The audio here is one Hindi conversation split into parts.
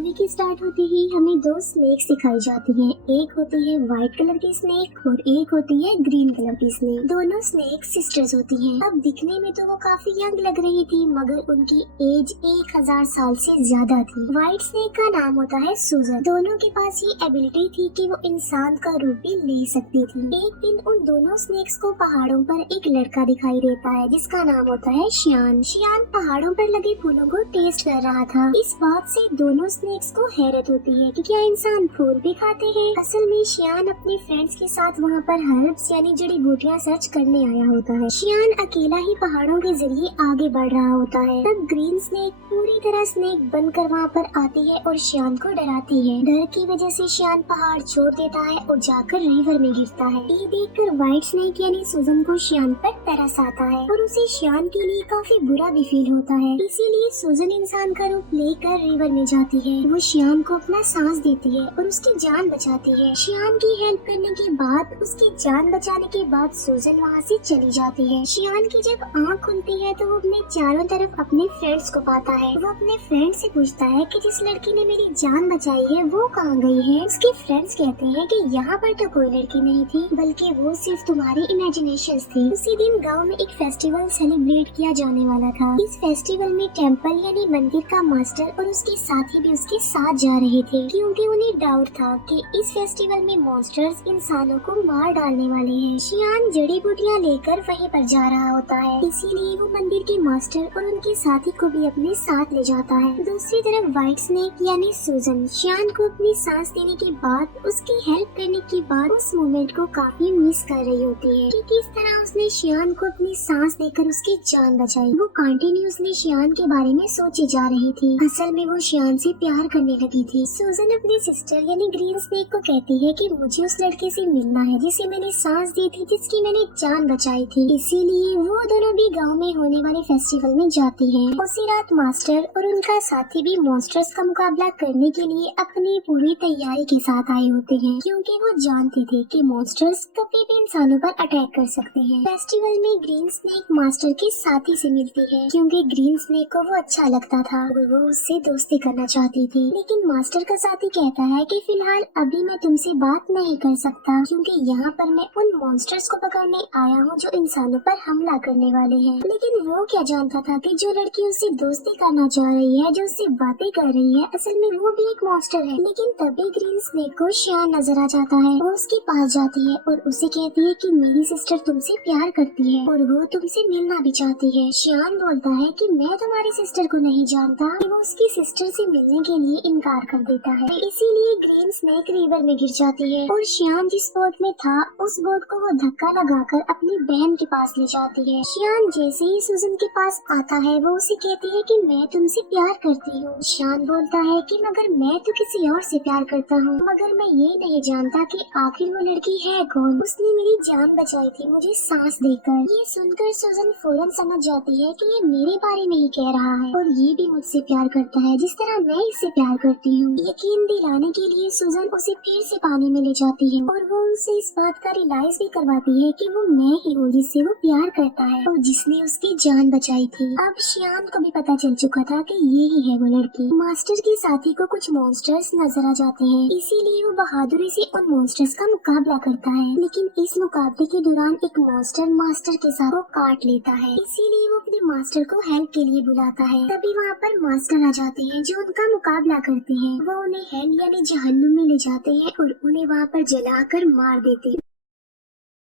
मूवी की स्टार्ट होते ही हमें दो स्नेक्स दिखाई जाती हैं। एक होती है व्हाइट कलर की स्नेक और एक होती है ग्रीन कलर की स्नेक। दोनों स्नेक सिस्टर्स होती हैं। अब दिखने में तो वो काफी यंग लग रही थी, मगर उनकी एज 1000 साल से ज्यादा थी। व्हाइट स्नेक का नाम होता है सूजन। दोनों के पास ये एबिलिटी थी कि वो इंसान का रूप भी ले सकती थी। एक दिन उन दोनों स्नेक्स को पहाड़ों पर एक लड़का दिखाई देता है जिसका नाम होता है शियान। शियान पहाड़ों पर लगे फूलों को टेस्ट कर रहा था। इस बात से दोनों स्नेक्स को हैरत होती है कि क्या इंसान फूल भी खाते हैं। असल में शियान अपने फ्रेंड्स के साथ वहाँ पर हर्ब्स यानी जड़ी बूटियाँ सर्च करने आया होता है। शियान अकेला ही पहाड़ों के जरिए आगे बढ़ रहा होता है। तब ग्रीन स्नेक पूरी तरह स्नेक बनकर वहाँ पर आती है और शियान को डराती है। डर की वजह से शियान पहाड़ छोड़ देता है और जाकर रिवर में गिरता है। ये देखकर व्हाइट स्नेक यानी सूजन को शियान पर तरस आता है और उसे शियान के लिए काफी बुरा भी फील होता है। इसीलिए सूजन इंसान का रूप लेकर रिवर में जाती है। वो शियान को अपना सांस देती है और उसकी जान बचाती है। शियान की हेल्प करने के बाद, उसकी जान बचाने के बाद सूजन वहाँ से चली जाती है। शियान की जब आँख खुलती है तो वो अपने चारों तरफ अपने फ्रेंड्स को पाता है। वो अपने फ्रेंड से पूछता है कि जिस लड़की ने मेरी जान बचाई है वो कहाँ गई है। उसके फ्रेंड्स कहते हैं कि यहाँ पर तो कोई लड़की नहीं थी, बल्कि वो सिर्फ तुम्हारी इमेजिनेशंस थी। उसी दिन गाँव में एक फेस्टिवल सेलिब्रेट किया जाने वाला था। इस फेस्टिवल में टेम्पल यानी मंदिर का मास्टर और उसके साथी भी उसके साथ जा रहे थे, क्योंकि उन्हें डाउट था कि इस फेस्टिवल में मॉन्स्टर्स इंसानों को मार डालने वाले हैं। शियान जड़ी बूटियाँ लेकर वहीं पर जा रहा होता है, इसीलिए वो मंदिर के मास्टर और उनके साथी को भी अपने साथ ले जाता है। दूसरी तरफ व्हाइट स्नेक यानी सूजन शियान को अपनी सांस देने के बाद, उसकी हेल्प करने के बाद उस मोमेंट को काफी मिस कर रही होती है कि किस तरह उसने शियान को अपनी सांस देकर उसकी जान बचाई। वो कंटिन्यूअसली शियान के बारे में सोची जा रही थी। असल में वो शियान से प्यार करने लगी थी। सूजन अपनी सिस्टर यानी ग्रीन स्नेक को कहती है कि मुझे उस लड़के से मिलना है जिसे मैंने सांस दी थी, जिसकी मैंने जान बचाई थी। इसीलिए वो दोनों भी गांव में होने वाले फेस्टिवल में जाती हैं। उसी रात मास्टर और उनका साथी भी मॉन्स्टर्स का मुकाबला करने के लिए अपनी पूरी तैयारी के साथ आए होते हैं, क्योंकि वो जानते थे कि मॉन्स्टर्स कभी भी इंसानों पर अटैक कर सकते हैं। फेस्टिवल में ग्रीन स्नेक मास्टर के साथी से मिलती है, क्योंकि ग्रीन स्नेक को वो अच्छा लगता था और वो उससे दोस्ती करना चाहती थी। लेकिन मास्टर का साथी कहता है कि फिलहाल अभी मैं तुमसे बात नहीं कर सकता, क्योंकि यहाँ पर मैं उन मॉन्स्टर्स को पकड़ने आया हूँ जो इंसानों पर हमला करने वाले हैं। लेकिन वो क्या जानता था कि जो लड़की उससे दोस्ती करना चाह रही है, जो उससे बातें कर रही है, असल में वो भी एक मॉन्स्टर है। लेकिन तभी ग्रीन स्नेक को शियान नजर आ जाता है। वो उसके पास जाती है और उसे कहती है कि मेरी सिस्टर तुमसे प्यार करती है और वो तुमसे मिलना भी चाहती है। शियान बोलता है कि मैं तुम्हारी सिस्टर को नहीं जानता। वो उसकी सिस्टर से मिलने के लिए इनकार कर देता है। इसीलिए ग्रीन स्नेक रिवर में गिर जाती है और शियान जिस बोट में था उस बोट को वो धक्का लगाकर अपनी बहन के पास ले जाती है। शियान जैसे ही सूजन के पास आता है वो उसे कहती है कि मैं तुमसे प्यार करती हूँ। शियान बोलता है कि मगर मैं तो किसी और से प्यार करता हूँ, मगर मैं ये नहीं जानता कि आखिर वो लड़की है कौन। उसने मेरी जान बचाई थी मुझे सांस देकर। ये सुनकर सूजन फौरन समझ जाती है कि ये मेरे बारे में ही कह रहा है और ये भी मुझसे प्यार करता है जिस तरह मैं इससे प्यार करती हूँ। यकीन दिलाने के लिए सूजन उसे फिर से पानी में ले जाती है और वो उसे इस बात का रियलाइज भी करवाती है कि वो मैं ही हूँ जिससे वो प्यार करता है और जिसने उसकी जान बचाई थी। अब शियान को भी पता चल चुका था कि ये ही है वो लड़की। मास्टर के साथी को कुछ मॉन्स्टर्स नजर आ जाते हैं, इसीलिए वो बहादुरी से उन मॉन्स्टर्स का मुकाबला करता है। लेकिन इस मुकाबले के दौरान एक मॉन्स्टर मास्टर के साथ वो काट लेता है, इसीलिए वो अपने मास्टर को हेल्प के लिए बुलाता है। तभी वहाँ पर मास्टर आ जाते हैं जो उनका मुकाबला करते हैं। वो उन्हें हेल यानी जहन्नुम में ले जाते हैं और उन्हें वहाँ पर जलाकर मार देते हैं।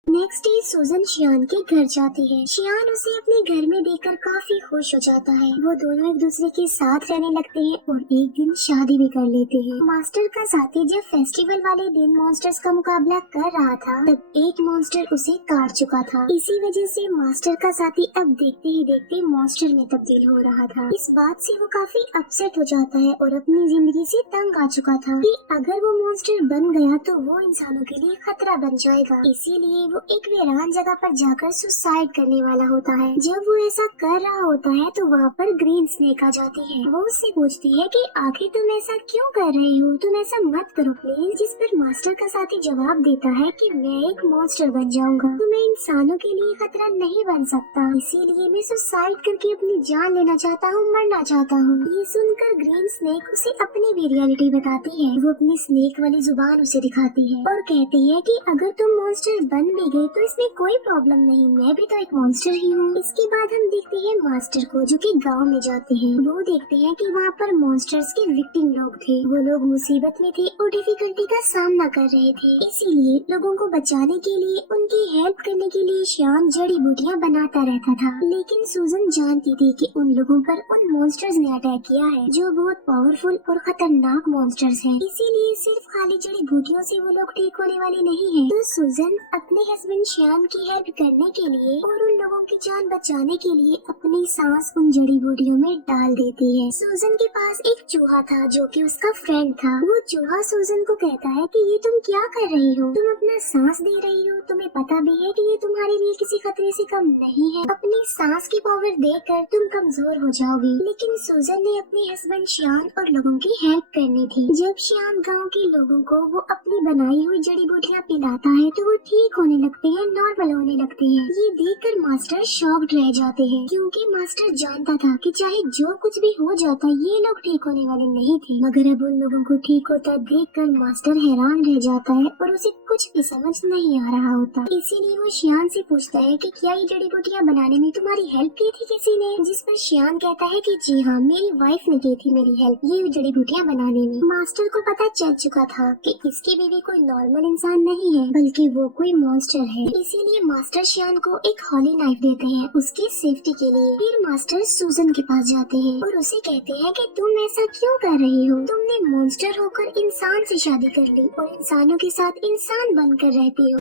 नेक्स्ट डे सूजन शियान के घर जाती है। शियान उसे अपने घर में देखकर काफी खुश हो जाता है। वो दोनों एक दूसरे के साथ रहने लगते हैं और एक दिन शादी भी कर लेते हैं। मास्टर का साथी जब फेस्टिवल वाले दिन मॉन्स्टर्स का मुकाबला कर रहा था तब एक मॉन्स्टर उसे काट चुका था। इसी वजह से मास्टर का साथी अब देखते ही देखते मॉन्स्टर में तब्दील हो रहा था। इस बात से वो काफी अपसेट हो जाता है और अपनी जिंदगी से तंग आ चुका था कि अगर वो मॉन्स्टर बन गया तो वो इंसानों के लिए खतरा बन जाएगा। इसीलिए वो एक वीरान जगह पर जाकर सुसाइड करने वाला होता है। जब वो ऐसा कर रहा होता है तो वहाँ पर ग्रीन स्नेक आ जाती है। वो उससे पूछती है कि आखिर तुम ऐसा क्यों कर रही हो, तुम ऐसा मत करो प्लीज। जिस पर मास्टर का साथी जवाब देता है कि मैं एक मॉन्स्टर बन जाऊंगा तो मैं इंसानों के लिए खतरा नहीं बन सकता, इसीलिए मैं सुसाइड करके अपनी जान लेना चाहता हूँ, मरना चाहता हूँ। ये सुनकर ग्रीन स्नेक उसे अपनी भी रियलिटी बताती है। वो अपनी स्नेक वाली जुबान उसे दिखाती है और कहती है कि अगर तुम मॉन्स्टर बन भी गए तो इसमें कोई प्रॉब्लम नहीं, मैं भी तो एक मॉन्स्टर ही हूँ। इसके बाद हम देखते हैं मास्टर को जो कि गांव में जाते हैं। वो देखते हैं कि वहाँ पर मॉन्स्टर्स के विक्टिम लोग थे। वो लोग मुसीबत में थे और डिफिकल्टी का सामना कर रहे थे, इसीलिए लोगों को बचाने के लिए, उनकी हेल्प करने के लिए श्याम जड़ी बूटियाँ बनाता रहता था। लेकिन सूजन जानती थी कि उन लोगों पर उन मॉन्स्टर्स ने अटैक किया है जो बहुत पावरफुल और खतरनाक मॉन्स्टर्स हैं। इसीलिए सिर्फ खाली जड़ी बूटियों से वो लोग ठीक होने वाले नहीं हैं। तो सूजन अपने हस्बैंड श्याम की हेल्प करने के लिए और उन लोगों की जान बचाने के लिए अपनी सांस उन जड़ी बूटियों में डाल देती है। सूजन के पास एक चूहा था जो कि उसका फ्रेंड था। वो चूहा सूजन को कहता है कि ये तुम क्या कर रही हो, तुम अपना सांस दे रही हो, तुम्हें पता भी है कि ये तुम्हारे लिए किसी खतरे से कम नहीं है, अपनी सांस की पावर देकर तुम कमजोर हो जाओगी। लेकिन सूजन ने अपने हस्बैंड श्याम और लोगों की हेल्प करनी थी। जब श्याम गाँव के लोगों को वो अपनी बनाई हुई जड़ी बूटियाँ पिलाता है तो वो ठीक होने लगते हैं, नॉर्मल होने लगते हैं। ये देखकर मास्टर शॉक्ड रह जाते हैं क्योंकि मास्टर जानता था कि चाहे जो कुछ भी हो जाता ये लोग ठीक होने वाले नहीं थे। मगर अब उन लोगों को ठीक होता देखकर मास्टर हैरान रह जाता है और उसे कुछ भी समझ नहीं आ रहा होता। इसीलिए वो श्याम से पूछता है कि क्या ये जड़ी बूटियाँ बनाने में तुम्हारी हेल्प की थी किसी ने? जिस पर श्याम कहता है कि जी हाँ, मेरी वाइफ ने की थी मेरी हेल्प ये जड़ी बूटियाँ बनाने में। मास्टर को पता चल चुका था कि इसकी बीवी कोई नॉर्मल इंसान नहीं है बल्कि वो कोई मॉन्स्टर है। इसीलिए मास्टर श्याम को एक हॉली नाइफ देते हैं उसकी सेफ्टी के लिए। फिर मास्टर सूजन के पास जाते हैं और उसे कहते हैं कि तुम ऐसा क्यों कर रही हो, तुमने मॉन्स्टर होकर इंसान से शादी कर ली और इंसानों के साथ इंसान बनकर रहती हो।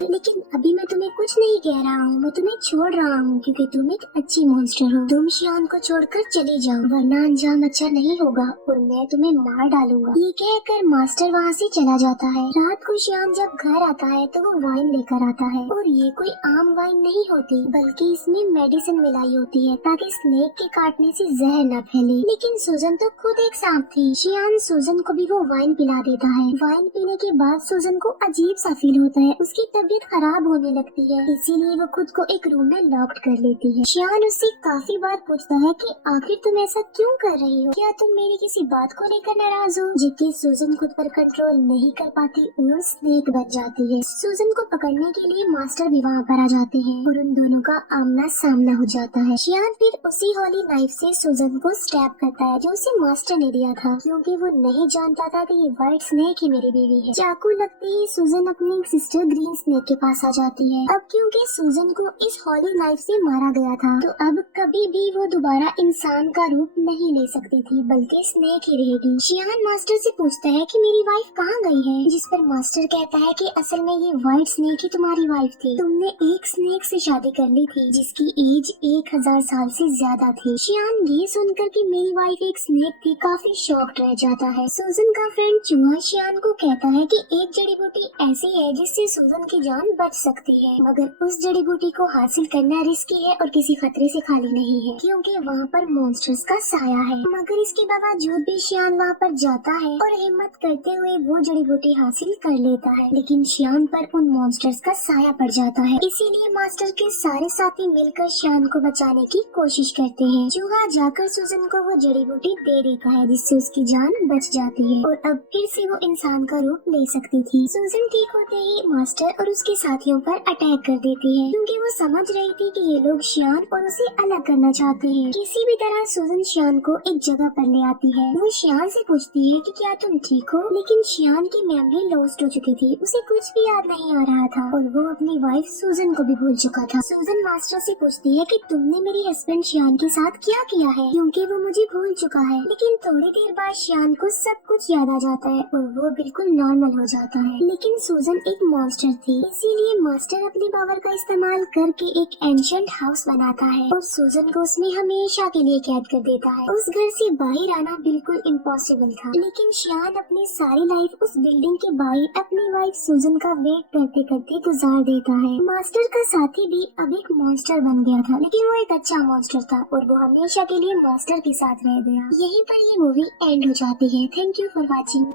लेकिन अभी मैं तुम्हें कुछ नहीं कह रहा हूँ, मैं तुम्हें छोड़ रहा हूँ क्योंकि तुम एक अच्छी मॉन्स्टर हो। तुम श्याम को छोड़कर चले जाओ वरना अंजाम अच्छा नहीं होगा और मैं तुम्हें मार डालूंगा। ये कहकर मास्टर वहाँ से चला जाता है। रात को श्याम जब घर आता है तो वो वाइन लेकर आता है और ये कोई आम वाइन नहीं होती बल्कि इसमें मेडिसिन मिलाई होती है ताकि स्नेक के काटने से जहर न फैले। लेकिन सूजन तो खुद एक सांप थी। श्याम सूजन को भी वो वाइन पिला देता है। वाइन पीने के बाद सूजन को अजीब सा फील होता है, उसकी तबीयत खराब होने लगती है, इसीलिए वो खुद को एक रूम में लॉक्ड कर लेती है। श्याम उससे काफी बार पूछता है कि आखिर तुम ऐसा क्यों कर रही हो, क्या तुम मेरी किसी बात को लेकर नाराज हो? जबकि सूजन खुद पर कंट्रोल नहीं कर पाती और स्नेक बन जाती है। सूजन को पकड़ने के लिए मास्टर भी वहाँ पर आ जाते हैं और उन दोनों का आमना सामना हो जाता है। श्याम फिर उसी हॉली नाइफ से सूजन को स्टैब करता है जो उसे मास्टर ने दिया था क्योंकि वो नहीं जानता था कि ये व्हाइट स्नेक ही मेरी बीवी है। चाकू लगते ही सूजन अपनी सिस्टर ग्रीन स्नेक के पास आ जाती है। अब क्योंकि सूजन को इस हॉली नाइफ से मारा गया था तो अब कभी भी वो दोबारा इंसान का रूप नहीं ले सकती थी बल्कि स्नेक ही रहेगी। श्याम मास्टर से पूछता है कि मेरी वाइफ कहाँ गई है, जिस पर मास्टर कहता है कि असल में ये व्हाइट स्नेक ही तुम्हारी वाइफ थी, तुमने एक स्नेक से शादी कर ली थी जिसकी एज 1000 साल से ज्यादा थी। श्याम ये सुनकर कि मेरी वाइफ एक स्नेक थी काफी शॉक्ड रह जाता है। सूजन का फ्रेंड चूहा श्याम को कहता है कि एक जड़ी बूटी ऐसी है जिससे सूजन की जान बच सकती है मगर उस जड़ी बूटी को हासिल करना रिस्की है और किसी खतरे से खाली नहीं है क्योंकि वहाँ पर मॉन्स्टर्स का साया है। मगर इसके बावजूद भी श्याम वहाँ पर जाता है और हिम्मत करते हुए वो जड़ी बूटी हासिल कर लेता है लेकिन श्याम पर उन मॉन्स्टर्स का साया पड़ जाता है। इसीलिए मास्टर के सारे साथी मिलकर श्याम को बचाने की कोशिश करते हैं। चूहा जाकर सूजन को वो जड़ी बूटी दे देता है जिससे उसकी जान बच जाती है और अब फिर से वो इंसान का रूप ले सकती थी। सूजन ठीक होते ही मास्टर और उसके साथियों पर अटैक कर देती है क्योंकि वो समझ रही थी कि ये लोग श्याम और उसे अलग करना चाहते हैं। किसी भी तरह सूजन श्याम को एक जगह पर ले आती है। वो श्याम से पूछती है कि क्या तुम ठीक हो, लेकिन श्याम की मेमोरी लॉस्ट हो चुकी थी, उसे कुछ भी याद नहीं आ रहा था और वो अपनी वाइफ सूजन को भी भूल चुका था। सूजन मास्टर से पूछती है कि तुमने मेरे हस्बैंड श्याम के साथ क्या किया है क्योंकि वो मुझे भूल चुका है। लेकिन थोड़ी देर बाद श्याम को सब कुछ याद आ जाता है और वो बिल्कुल नॉर्मल हो जाता है। लेकिन सूजन एक मॉन्स्टर थी इसीलिए मास्टर अपनी पावर का इस्तेमाल करके एक एंशिएंट हाउस बनाता है और सूजन को उसमें हमेशा के लिए कैद कर देता है। उस घर से बाहर आना बिल्कुल इम्पॉसिबल था, लेकिन शियान अपनी सारी लाइफ उस बिल्डिंग के बाहर अपनी वाइफ सूजन का वेट करते करते गुजार देता है। मास्टर का साथी भी अब एक मॉन्स्टर बन गया था, लेकिन वो एक अच्छा मॉन्स्टर था और वो हमेशा के लिए मास्टर के साथ रह गया। यहीं पर ये मूवी एंड हो जाती है। Thank you for watching.